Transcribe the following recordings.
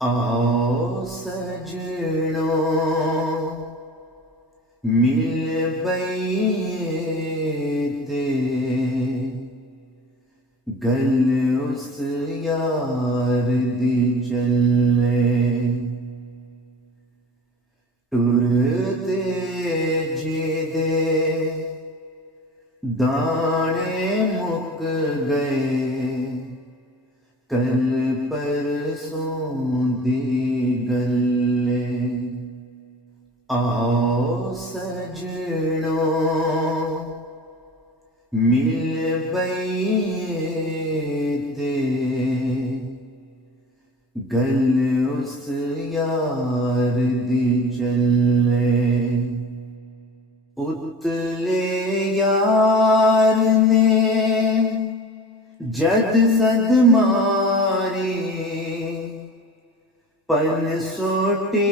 आओ सजनों मिल बैठे गल उस यार दी चले टुरते जिदे दाने मुक गए कल परसों दी गल्ले आओ सजनों मिल बैठे गल उस यार दी चले उतले यार ने जद सद मारी पन सोटी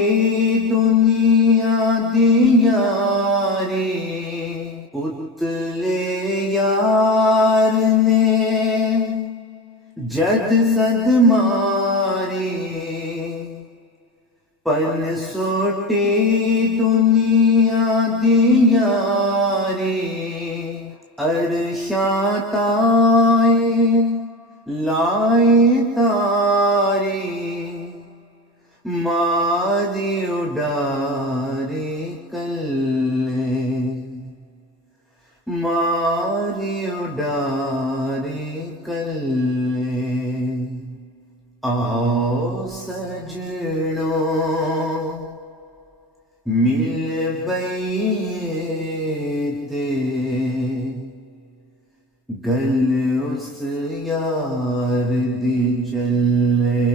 दुनिया दी यारी उतले यार ने जद सद मारी पन सोटी दुनिया दी यारी अरशां ताए लाए तारी मारी उडारी कल्ले मारी उडारी कल्ले आओ सजनों मिल बैठे गल उस यार दी चले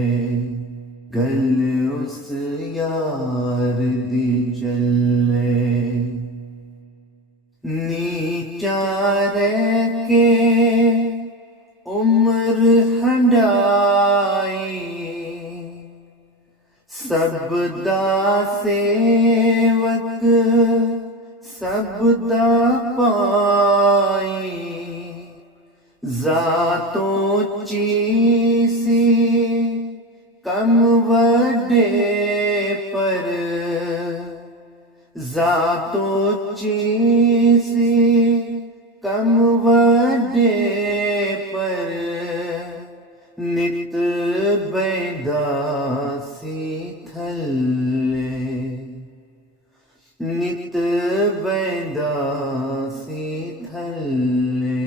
गल उस यार दी चले नीचा रह के उम्र हंडाई सबदा सेवक सबदा पाई जातों चीसी कम वडे पर जातों चीसी कम वडे पर नित बैदासी थल्ले नित बैदासी थल्ले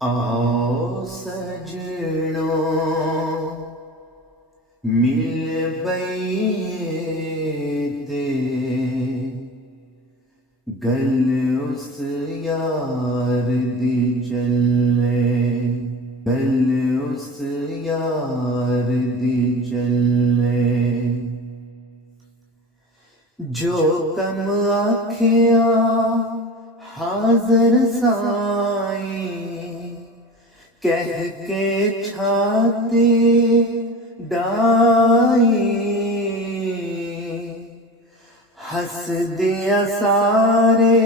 आओ सजनों मिल बैठे गल उस यार दी चले गल उस यार दी चले जो कम आखिया हाजर साई कह के छाती डाई हस दिया सारे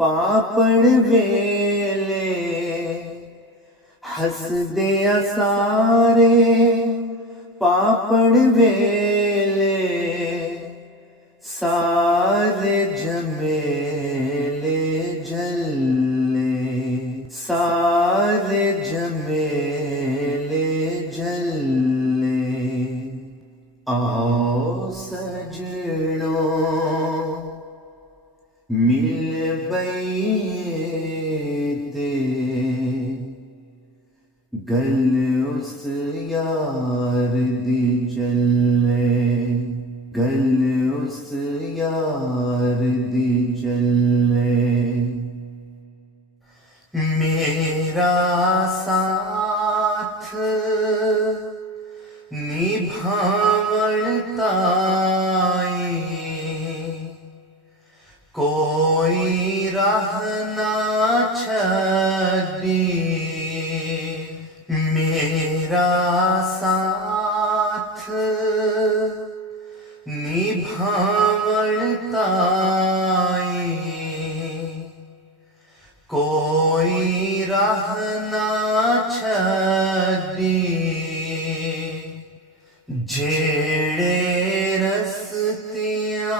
पापड़ वेले हस दिया सारे पापड़ वेले सारे जमेले जल्ले सारे जमेले जल्ले आओ सजनों मिल बैठे गल उस यार दी चले गल उस यार दी चले मेरा साथ निभावताई कोई राह ना छड़ी मेरा साथ निभावताई कोई राह ना छड़ी जेड़े रस्तियां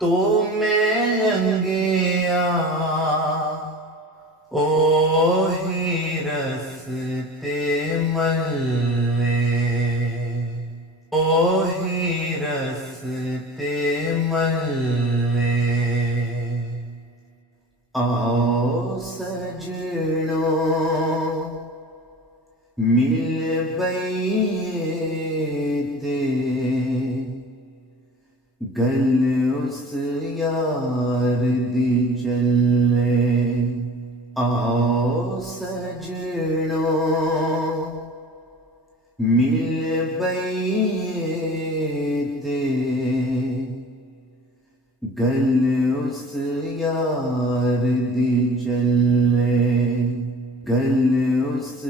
तो मैं लंघिया ओही रस्ते मल्ले ओही रस्ते मल्ले आओ सजनो मिल बइए ते गल उस यार दी चले आओ सजनो मिल बइए ते गल उस यार दी चले गल उस